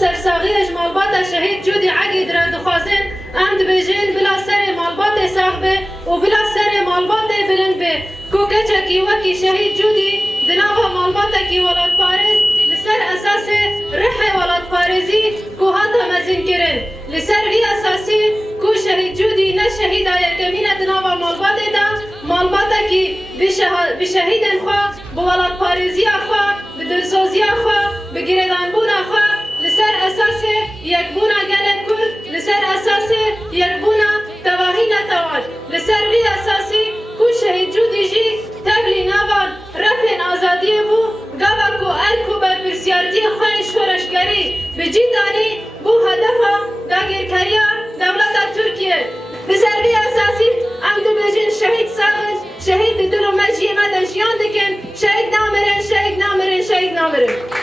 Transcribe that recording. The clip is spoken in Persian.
سرساغی مالبات شهید جودی عقید را دخوازن ام دبیجین بلا سر مالبات ساغ به و بلا سر مالبات بلند به کوکچکی وکی شهید جودی دناوا مالبات کی ولاد پارز لسر اساس رح ولاد پارزی کو هاتا مزین کرن لسر وی اساسی کو شهید جودی نه شهید یکمین دناوا مالبات دا مالبات کی بشهید خوا بولاد پارزی خوا بدلسوزی خوا بگیردان بونا خوا لسر اساس یکبونا گلک کرد لسر اساس یکبونا تواهی نتوان لسر وی اساسی کو شهید جودی جی تبلی نوان رفن آزادی بو گاوا کو الکو بر پرسیارتی خواه شورشگری بجی دانی بو هدفا داگیرکریا دولت ترکیه لسر وی اساسی ام دو بجین شهید ساغن شهید دلو مجیه مدن جیان دکن شهید نامرن شهید نامرن شهید نامرن